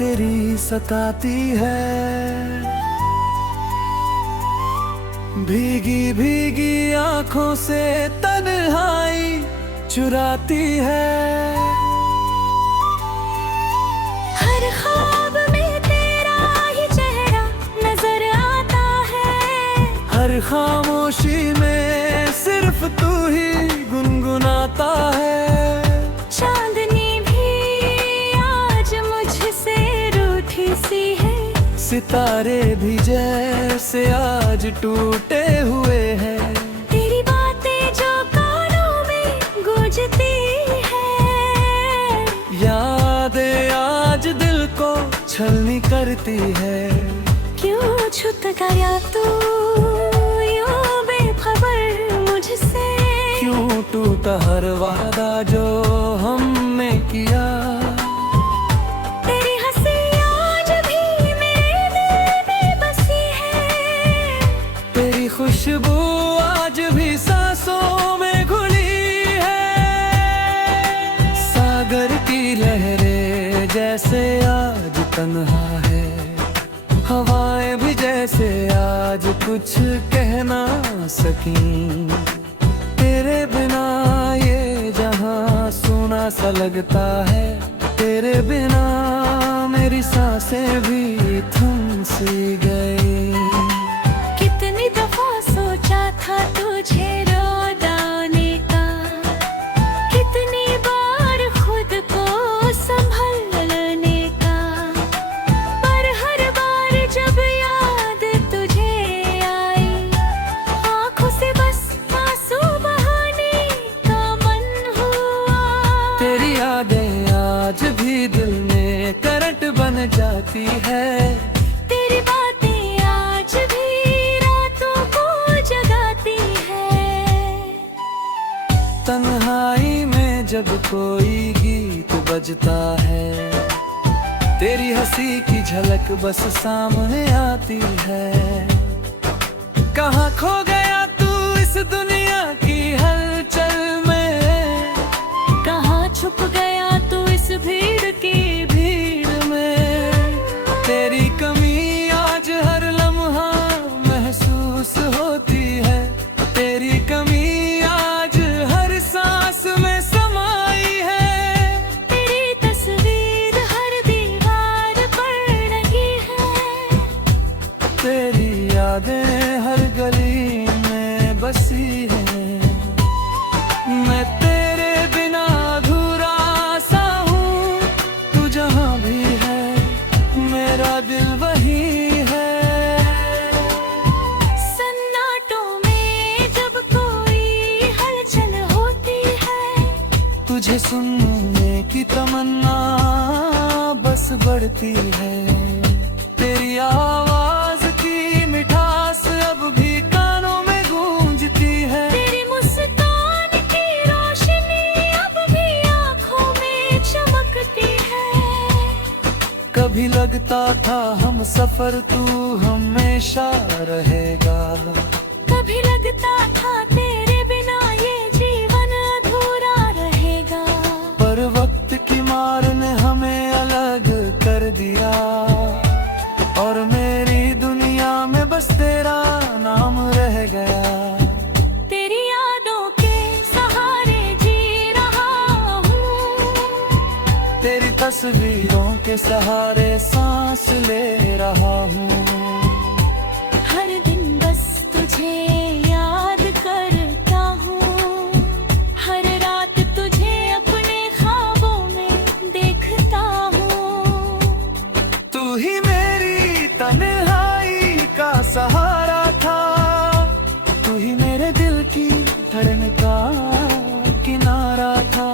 तेरी सताती है। भीगी भीगी आंखों से तन्हाई चुराती है। हर ख्वाब में तेरा ही चेहरा नजर आता है। हर खामोशी में सिर्फ तू ही गुनगुनाता है। चांदनी भी आज मुझसे रूठी सी है। सितारे भी जैसे आज टूटे हुए हैं। तेरी बातें जो कानों में गूंजती है। यादें आज दिल को छलनी करती है। क्यों छूट गया तू यूं बेखबर मुझसे। क्यों टूटा हर वादा जो हमने किया। तेरी हंसी आज भी मेरे दिल में बसी है। तेरी खुशबू आज भी सांसों में घुली है। सागर की लहरें जैसे आज तन्हा है। हवाएं भी जैसे आज कुछ कह ना सकी। तेरे बिना ये जहां सूना सा लगता है। तेरे बिना मेरी सांसें भी थम सी गई। कितनी दफा सोचा था तुझे रोने का। कितनी बार खुद को संभलने का। पर हर बार जब याद तुझे आई आंखों से बस आंसू बहाने का मन हुआ। तेरी यादें आज भी दिल में करंट बन जाती है। तेरी बातें आज भी रातों को जगाती है। तन्हाई में जब कोई गीत बजता है। तेरी हंसी की झलक बस सामने आती है। कहाँ खो गया तू इस दुनिया की हलचल में। कहाँ छुप गया तू इस भीड़ की भीड़ में तेरी कमी आज हर लम्हा महसूस होती है। तेरी कमी आज हर सांस में समाई है। तेरी तस्वीर हर दीवार पर लगी है। तेरी यादें हर गली में बसी है। मैं तेरे बिना अधूरा सा हूँ। तू जहाँ भी है मेरा दिल वही है। सन्नाटों में जब कोई हलचल होती है। तुझे सुनने की तमन्ना बस बढ़ती है। तेरी आवाज की मिठास अब भी कानों में गूंजती है। तेरी मुस्कान की रोशनी अब भी आंखों में चमकती है। कभी लगता था हम सफर तू हमेशा रहेगा। कभी लगता था तेरे बिना ये जीवन अधूरा रहेगा। पर वक्त की मार ने हमें अलग कर दिया। और मेरी दुनिया में बस तेरा नाम रह गया। तेरी यादों के सहारे जी रहा हूँ। तेरी तस्वीरों के सहारे सांस ले रहा हूँ। हर दिन बस तुझे याद करता हूँ। हर रात तुझे अपने ख्वाबों में देखता हूँ। तू ही मेरी तन्हाई का सहारा था। तू ही मेरे दिल की धड़कन का किनारा था।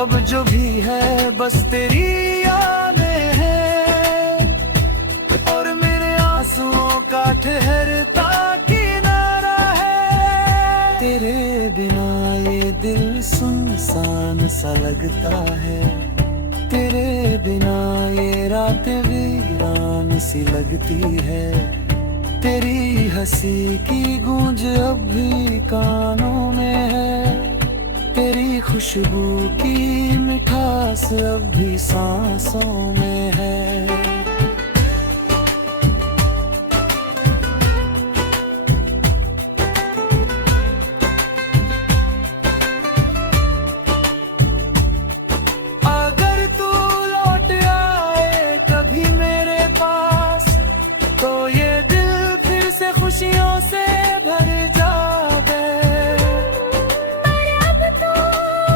अब जो भी है बस तेरी यादें हैं। और मेरे आंसुओं का ठहरता किनारा है। तेरे बिना ये दिल सुनसान सा लगता है। तेरे बिना ये रातें वीरान सी लगती है। तेरी हंसी की गूंज अब भी कानों में है। तेरी खुशबू की मिठास अब भी सांसों में है। अगर तू लौट आए कभी मेरे पास तो ये दिल फिर से खुशियों से भर जाए। पर अब तो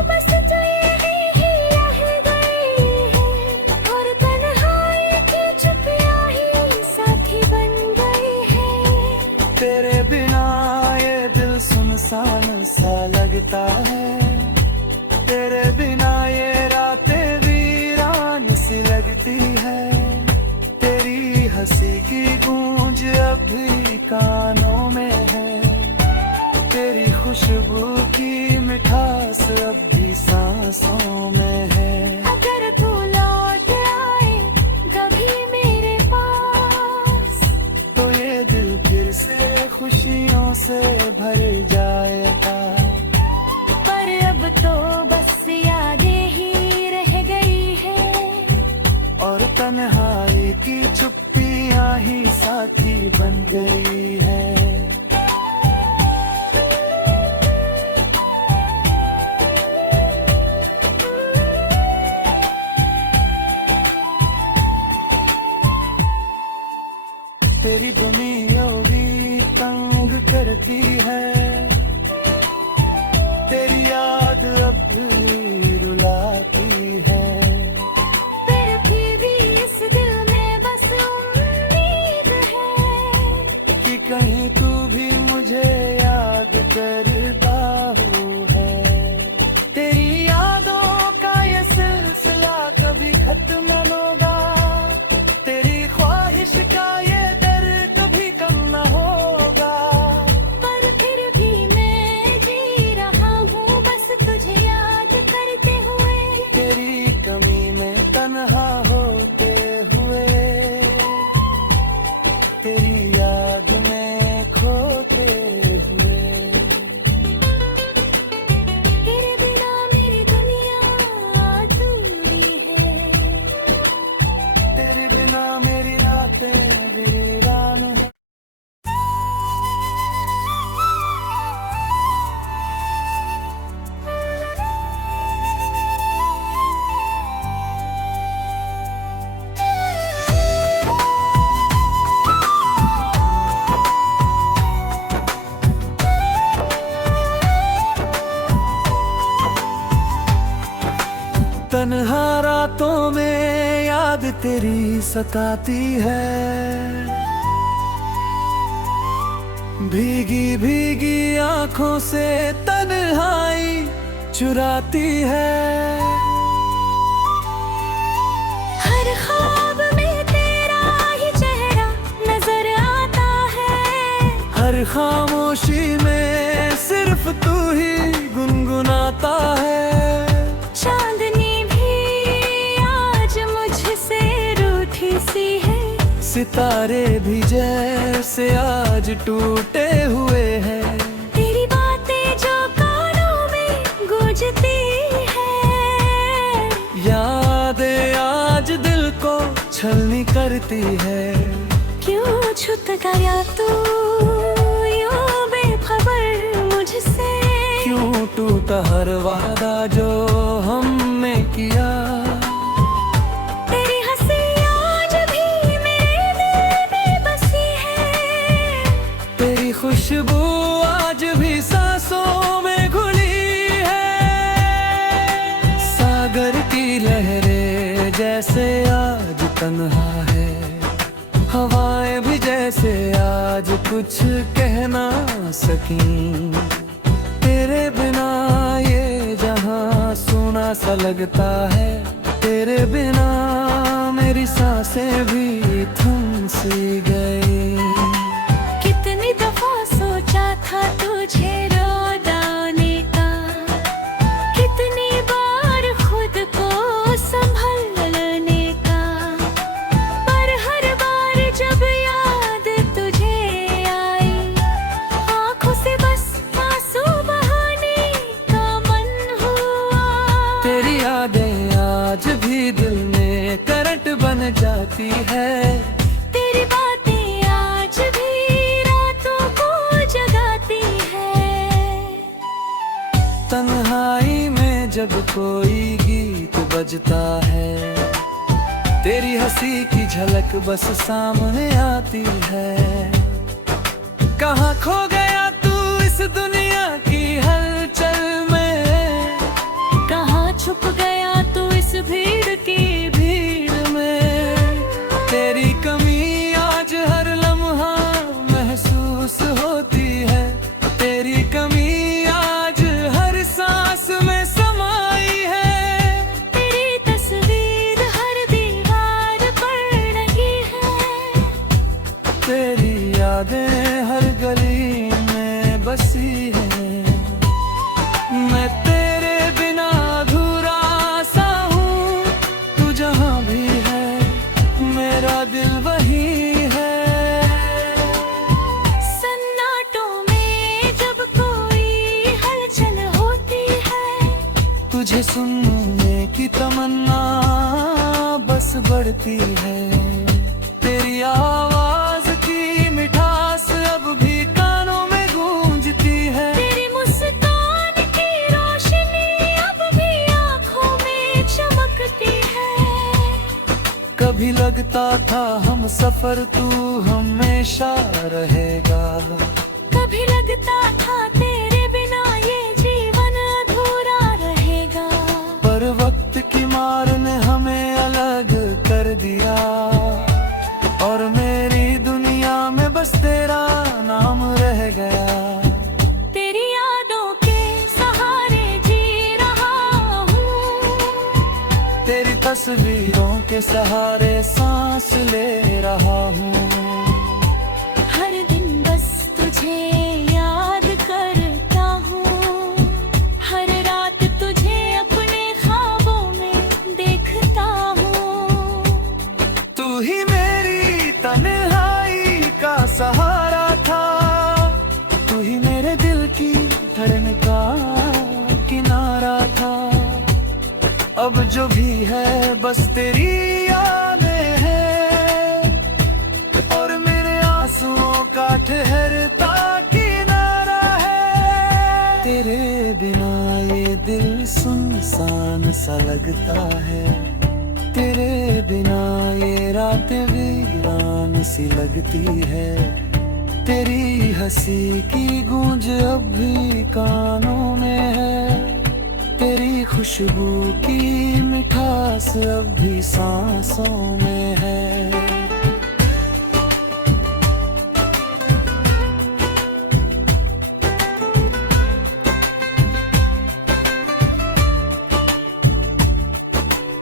बस तू यही रह गई है और तन्हाई की चुपियां ही साथी बन गई है। तेरे बिना ये दिल सुनसान सा लगता है। तेरे बिना ये रातें वीरान सी लगती है। तेरी हंसी की गूंज अब भी कानों में है। तेरी खुशबू की मिठास अब भी सांसों में है। अगर तू लौट आए कभी मेरे पास तो ये दिल फिर से खुशियों से भर जाएगा। पर अब तो बस यादें ही रह गई है और तन्हाई की चुप्पियां ही साथी बन गई है। तेरी दुनिया भी तंग करती है। तेरी याद अब भी रुलाती है। फिर भी इस दिल में बस उम्मीद है कि कहीं तू भी मुझे याद करता हो है। तेरी यादों का ये सिलसिला कभी खत्म न होगा। तेरी ख्वाहिश का ये डर कभी कम न होगा। पर फिर भी मैं जी रहा हूँ बस तुझे याद करते हुए। तेरी कमी में तन्हा होते हुए। तेरी याद में खोते हुए। तेरे बिना मेरी दुनिया अधूरी है। तेरे बिना मेरी रातें वीरान हैं। तन्हा रातों में याद तेरी सताती है। भीगी भीगी आंखों से तन्हाई चुराती है। हर ख्वाब में तेरा ही चेहरा नजर आता है। हर खामोशी में सिर्फ तू ही गुनगुनाता है। चांदनी भी आज मुझसे रूठी सी है। सितारे भी जैसे आज टूटे हुए हैं। तेरी बातें जो कानों में गूंजती है। यादें आज दिल को छलनी करती है। क्यों छूट गया तू यूं बेखबर मुझसे। क्यों टूटा हर वादा जो हमने किया। तेरी हंसी आज भी मेरे दिल में बसी है। तेरी खुशबू आज भी सांसों में घुली है। सागर की लहरें जैसे आज तन्हा है। हवाएं भी जैसे आज कुछ कह ना सकी। तेरे बिना ये जहां सुना सा लगता है। तेरे बिना मेरी सांसें भी थम सी गई। कितनी दफा सोचा था तुझे रोने का। कितनी बार खुद को संभलने का। पर हर बार जब याद तुझे आई आंखों से बस आंसू बहाने का मन जब कोई गीत बजता है, तेरी हंसी की झलक बस सामने आती है। कहाँ खो गया तू इस दुनिया की हलचल में, कहाँ छुप गया तू इस भीड़ की भीड़ में। तेरी कमी आज हर लम्हा महसूस होती है, तेरी कमी आज हर सांस में समाई है। तेरी तस्वीर हर दीवार पर लगी है, तेरी यादें हर गली में बसी है। मैं तेरे बिना अधूरा सा हूँ, तू जहाँ भी है मेरा दिल वही है। सन्नाटों में जब कोई हलचल होती है, तुझे सुनने की तमन्ना बस बढ़ती है। तेरी आवाज की मिठास अब भी कानों में गूंजती है। तेरी मुस्कान की रोशनी अब भी आँखों में चमकती है। कभी लगता था हम सफर तू हमेशा रहेगा, कभी लगता था तेरे बिना ये जीवन अधूरा रहेगा। पर वक्त की मार ने हमें अलग कर दिया, और मेरी दुनिया में बस तेरा नाम रह गया। तेरी यादों के सहारे जी रहा हूँ, तेरी तस्वीरों के सहारे सांस ले रहा हूँ। हर दिन बस तुझे याद करता हूँ, हर रात तुझे अपने ख्वाबों में देखता हूँ। तू ही मेरी तन्हाई का सहारा था, तू ही मेरे दिल की धड़कन का किनारा था। अब जो भी है बस तेरी यादें हैं, और मेरे आंसुओं का ठहरता किनारा है। तेरे बिना ये दिल सुनसान सा लगता है, तेरे बिना ये रात वीरान सी लगती है। तेरी हंसी की गूंज अब भी कानों में है, तेरी खुशबू की मिठास अब भी सांसों में है।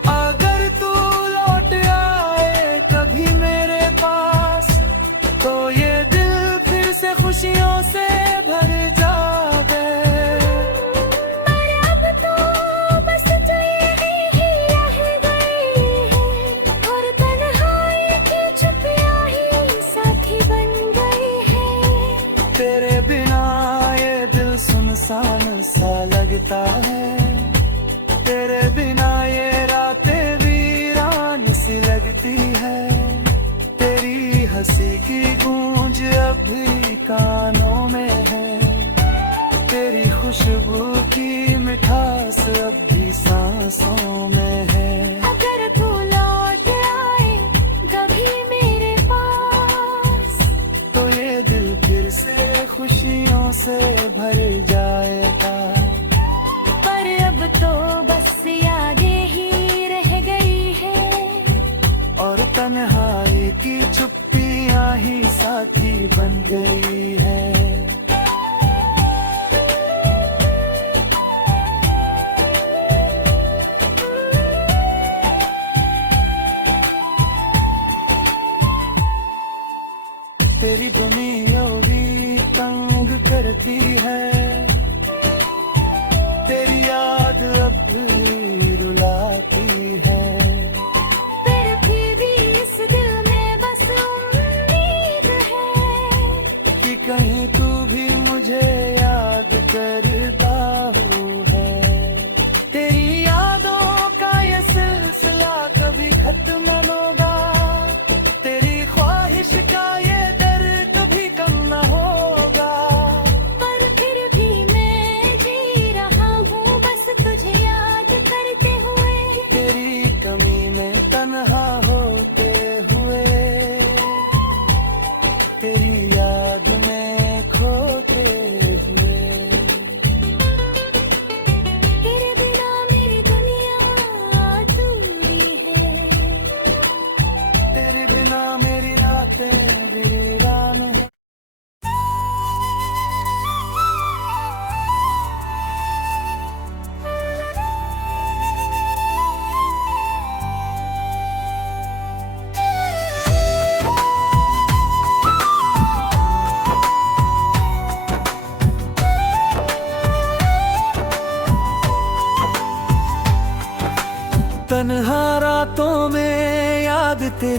अगर तू लौट आए कभी मेरे पास, तो ये दिल फिर से खुशियों से भर जाए। पर अब तो बस तू यहीं ही रह गई है, और तन्हाई की चुपियाँ ही साथी बन गई है। तेरे बिना ये दिल सुनसान सा लगता है, तेरे बिना ये रातें वीरान सी लगती है। तेरी हंसी की गूंज अब भी कानों में है, तेरी खुशबू की मिठास अब भी सांसों में है। अगर तू लौट आए कभी मेरे पास, तो ये दिल फिर से खुशियों से भर जाएगा। पर अब तो बस यादें ही रह गई है, और तन्हाई की चुप्पियाँ ही साथी बन गई है। तेरी दुनिया भी तंग करती है, तेरी याद अब भी रुलाती है। फिर भी इस दिल में बस उम्मीद है, कि कहीं तू भी मुझे याद करता हूँ है। तेरी यादों का ये सिलसिला कभी खत्म न होगा, तेरी ख्वाहिश का ये डर कभी कम न होगा। पर फिर भी मैं जी रहा हूँ बस तुझे याद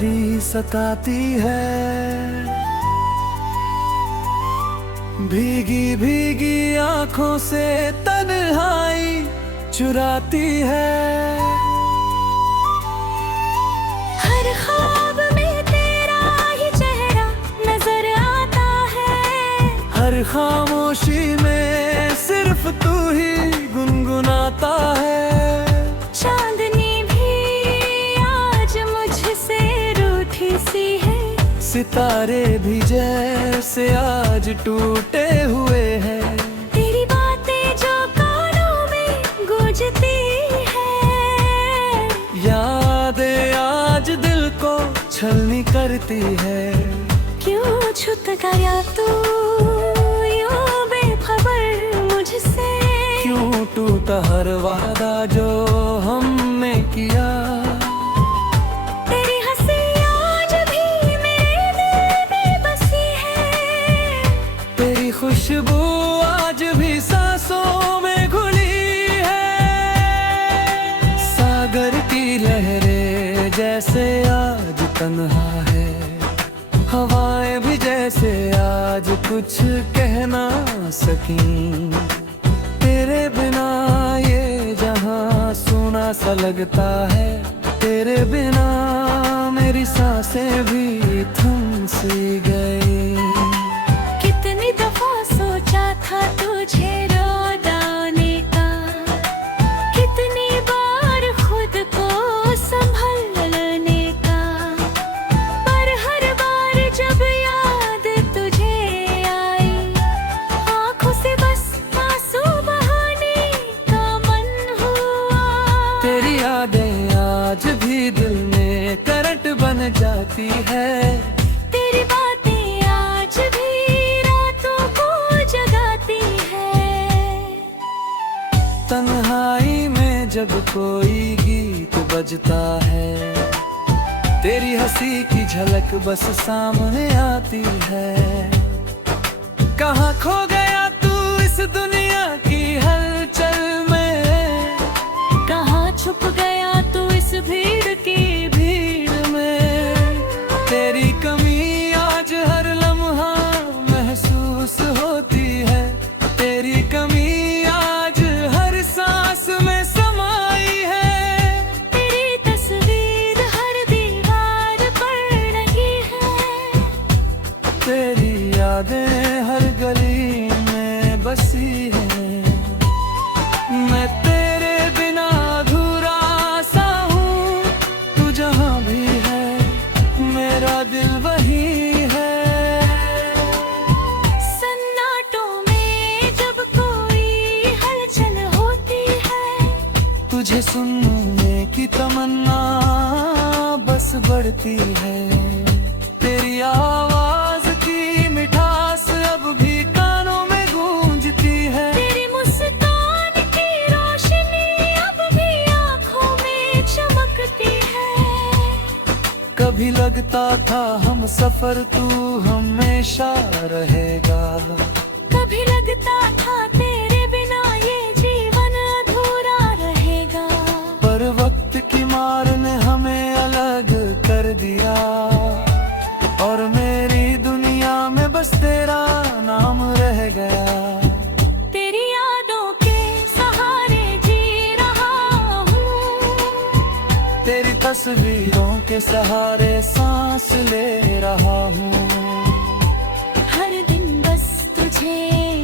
मेरी सताती है, भीगी भीगी आंखों से तन्हाई चुराती है। हर ख्वाब में तेरा ही चेहरा नजर आता है, हर खामोशी में सिर्फ तू ही गुनगुनाता है। चांदनी भी आज मुझसे रूठी सी है, सितारे भी जैसे आज टूटे हुए हैं। तेरी बातें जो कानों में गूंजती है, यादें आज दिल को छलनी करती है। क्यों छूट गया तू यूं बेखबर मुझसे, क्यों टूटा हर वादा जो हमने किया। तेरी हंसी आज भी मेरे दिल में बसी है, तेरी खुशबू आज भी सांसों में घुली है। सागर की लहरें जैसे आज तन्हा है, हवाएं भी जैसे आज कुछ कह ना सकी। तेरे बिना ये जहां सूना सा लगता है, तेरे बिना मेरी सांसें भी थम सी गई। कितनी दफा सोचा था तुझे लौटाने का, कितनी बार खुद को संभलने का, पर हर बार जब याद तुझे आई, आंखों से बस आंसू बहाने का मन हुआ। तेरी यादें आज भी दिल में करंट बन जाती है, तेरी बातें आज भी रातों को जगाती है। तन्हाई में जब कोई गीत बजता है, तेरी हंसी की झलक बस सामने आती है। कहाँ खो गया तू इस दुनिया की हलचल में, कहाँ छुप गया तू इस भीड़ की भीड़ में। तेरी कमी आज हर लम्हा महसूस होती है, तेरी कमी आज हर सांस में समाई है। तेरी तस्वीर हर दीवार पर लगी है, तेरी यादें हर गली में बसी है। मैं तेरे बिना अधूरा सा हूँ, तू जहाँ भी है मेरा दिल वही है। सन्नाटों में जब कोई हलचल होती है, तुझे सुनने की तमन्ना बस बढ़ती है। तेरी आवाज की मिठास अब भी कानों में गूंजती है। तेरी मुस्कान की रोशनी अब भी आंखों में चमकती है। कभी लगता था हम सफर तू हमेशा रहेगा, कभी लगता था तेरे बिना ये जीवन अधूरा रहेगा, पर वक्त की मार ने हमें अलग कर दिया, और मेरी दुनिया में बस तेरा नाम रह गया। तेरी यादों के सहारे जी रहा हूँ, तेरी तस्वीरों के सहारे सांस ले रहा हूँ। हर दिन बस तुझे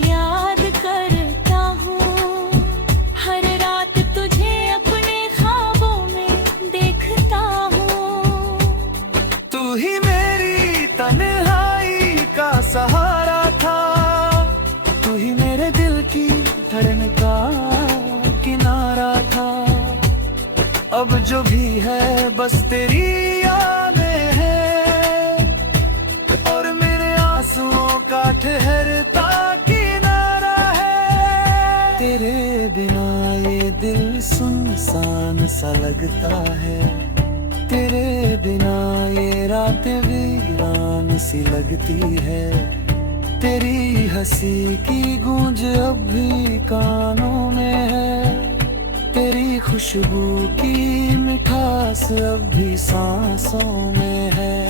याद करता हूँ, हर रात तुझे अपने ख्वाबों में देखता हूँ। तू ही मेरी तन्हाई का सहारा था, तू ही मेरे दिल की धड़कन का किनारा था। अब जो भी है बस तेरी यादें हैं, और मेरे आंसुओं का ठहरता किनारा है। तेरे बिना ये दिल सुनसान सा लगता है, तेरे बिना ये रातें वीरान सी लगती है। तेरी हंसी की गूंज अब भी कानों में है, तेरी खुशबू की मिठास एहसास अब भी सांसों में है।